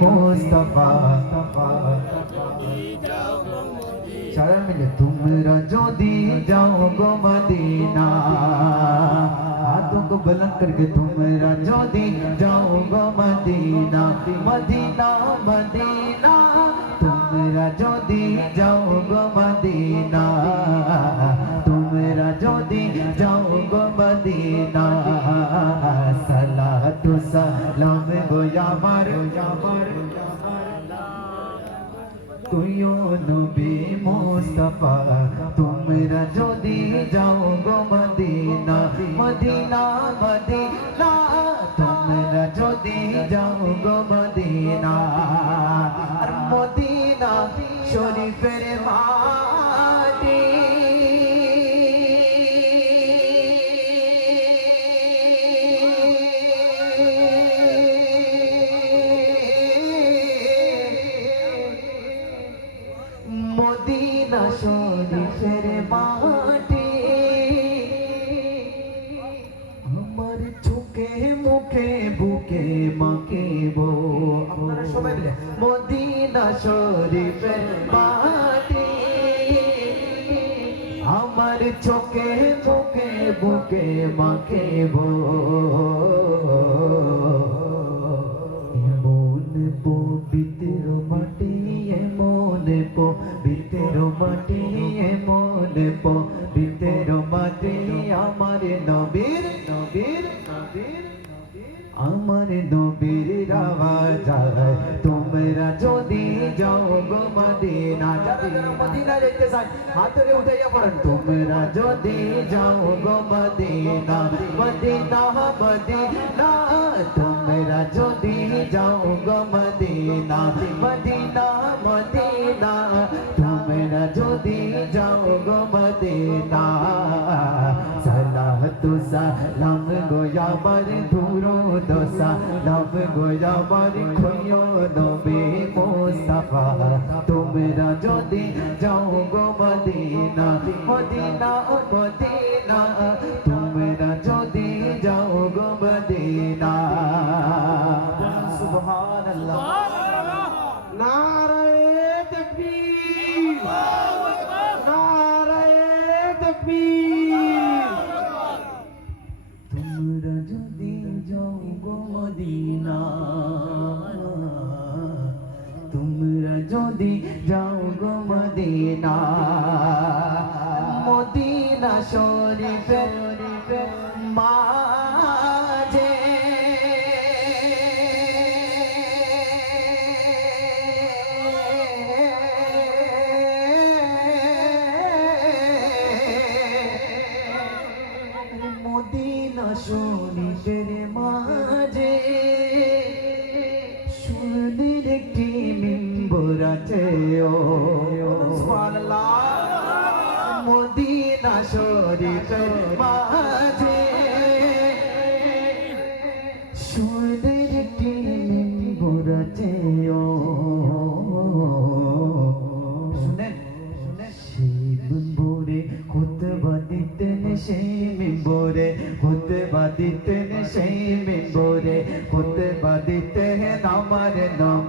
মোস্তফা সারা মিলে তোমরা যদি যাও গো মদিনা हाथों को बुलंद करके तुमरा जोदी जाओ गो मदीना मदीना मदीना तुमरा जोदी जाओ गो मदीना तुमरा जोदी जाओ गो मदीना তু সালাম আমার। তুইও নবী মোস্তফা, তোমরা যদি যাও গো মদিনা মদিনা মদিনা, তোমরা যদি যাও গো মদিনা। আর মদিনা শরীফের মা মদিনা শরীফের মাটি। আমার চোখে মুখে, বুকে মাকে বো। আপনারা সবাই মিলে মদিনা শরীফের মাটি। আমার চোখে মুখে, বুকে মাকে বো। পবিত্র মাটি, এমন পবিত্র মাটি, আমার নবীর নবীর নবীর, আমার নবীর রাওয়া যায় তোমরা যদি যাও গো মদিনা মদিনা যেতে চাই হাতরে উঠাইয়া পড়েন। তোমরা যদি যাও গো মদিনা মদিনা মদিনা, তোমরা যদি যাও গো মদিনা মদিনা মদিনা যদি যাও গো মদিনা। সালাতু সালাম গো আমার ধুরো দোসা। নাম গো আমার খইও নবী মুস্তাফা। তোমরা যদি যাও গো মদিনা মদিনা মদিনা। শরীফের শরীফের মাঝে একটি মিম্বর আছে ও শুনেন মিম্বরে খুতবা দিতেন সেই মিম্বরে খুতবা দিতেন সেই মিম্বরে খুতবা দিতেন, আমার নবী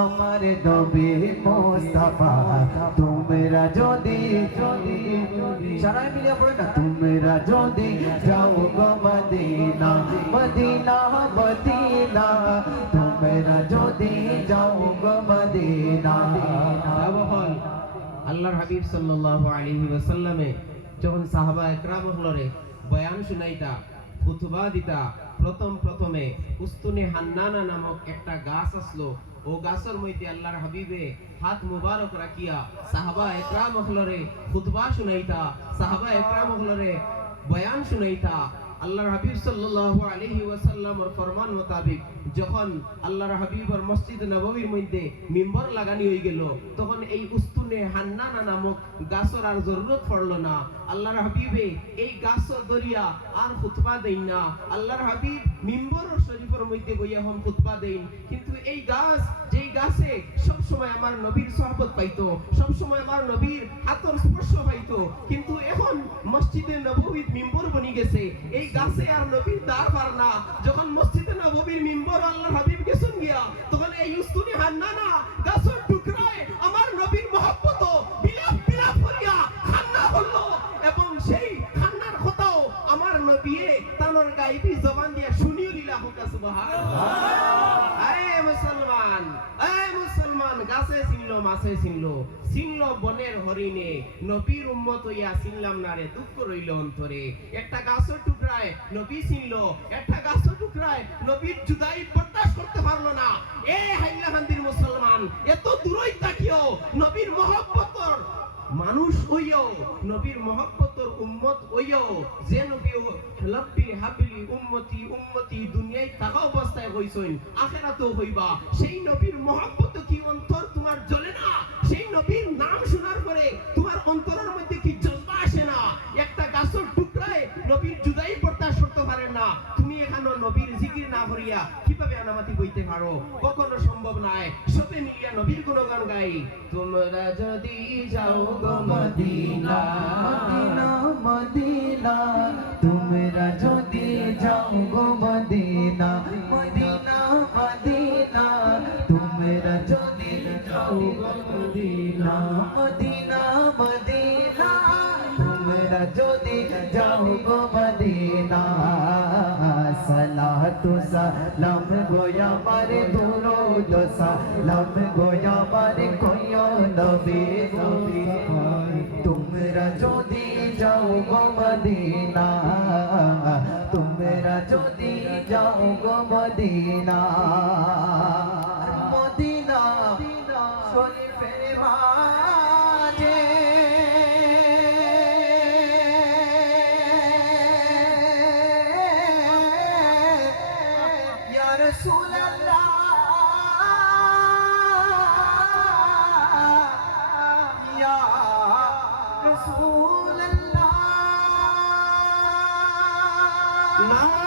আমার নবী মোস্তফা, তোমরা যদি তোমরা যদি যাও গো মদিনা মদিনা মদিনা, তোমরা যদি যাও গো মদিনা। আল্লাহর হাবিব সাল্লাল্লাহু আলাইহি ওয়াসাল্লামে যখন সাহাবা একরাম হলরে বয়ান শুনাইতা, খুতবা দিতা প্রথম প্রথমে উস্তুনে হান্নানা নামক একটা গাছ আসলো। ও গাছের মধ্যে আল্লাহর হাবিবে হাত মুবারক রাখিয়া সাহাবা একরাম হলরে খুতবা শুনাইতা, সাহাবা একরাম হলরে বয়ান শুনাইতা আল্লাহর হাবিব সাল্লাল্লাহু আলাইহি ওয়াসাল্লামর ফরমান মোতাবেক যখন আল্লাহর হাবিবর মসজিদ নববীর মধ্যে মিম্বর লাগানি হয়ে গেল, তখন এই উস্তুনে হান্নানা নামক গাছর আর জরুরত পড়ল না। আল্লাহর হাবিবে এই গাছ দরিয়া আর খুতবা দেন না। আল্লাহর হাবিব মিম্বর মধ্যে বইয়া হম খুতবা দেন কিন্তু এই গাছ, যেই গাছে সব সময় আমার নবীর সহবত পাইতো, সব সময় আমার নবীর হাতর স্পর্শ পাইতো, কিন্তু এখন মসজিদে নববীর মিম্বর বনি গেছে। এই গাছে আর নবীর দার পার না। যখন মসজিদে নববীর মিম্বর আল্লাহ হাবিব গেছেন গিয়া, তখন এই উস্তুনি হান্না না, গাছের টুকরায় আমার নবীর মহব্বত বিলাপ বিলাপ করিয়া খান্না হলো এবং সেই খান্নার কথাও আমার নবীয়ে তানোর গাইবি জবান দিয়ে মুসলমান না রে, দুঃখ রইল অন্তরে। একটা গাছের টুকরায়, নবী চিনলো। একটা গাছের টুকরায়, নবীর জুদাই করতে পারল না। এ হাইলাকান্দির মুসলমান, এত দূরই তাকিও, নবীর মহব্বতর মানুষ হইও, নবীর মহব্বতর উম্মত হইও, যে নবী লব্বি হাবিলি উম্মতি উম্মতি দুনিয়ায় থাকা অবস্থায় হইছইন আখেরাতেও হইবা। সেই নবীর মহব্বত কি অন্তর তোমার জ্বলে না? সেই নবীর নাম শোনার পরে তোমার অন্তরের মধ্যে কি জজবা আসে না? একটা গাছের টুকরায় নবীর জুদাই বরদাস্ত করতে পারে না। এখানে নবীর জিকির না করিয়া কীভাবে আনামাতি বইতে পারো? কখনো সম্ভব নয়। সবে মিলিয়া নবীর গুণগান গাই। তোমরা যদি যাও গো মদিনা মদিনা, তোমরা যদি যাও গো মদিনা মদিনা মদিনা, তোমরা যদি যাও গো মদিনা মদিনা মদিনা, তোমরা যদি যাও গো মদিনা। সালাতু সালাম গোয়া মারে দুরুদ সালাম গোয়া মারে কোয়ো নবী। তোমরা যদি যাও গো মদিনা, তোমরা যদি যাও গো মদিনা। রাসূলুল্লাহ। না।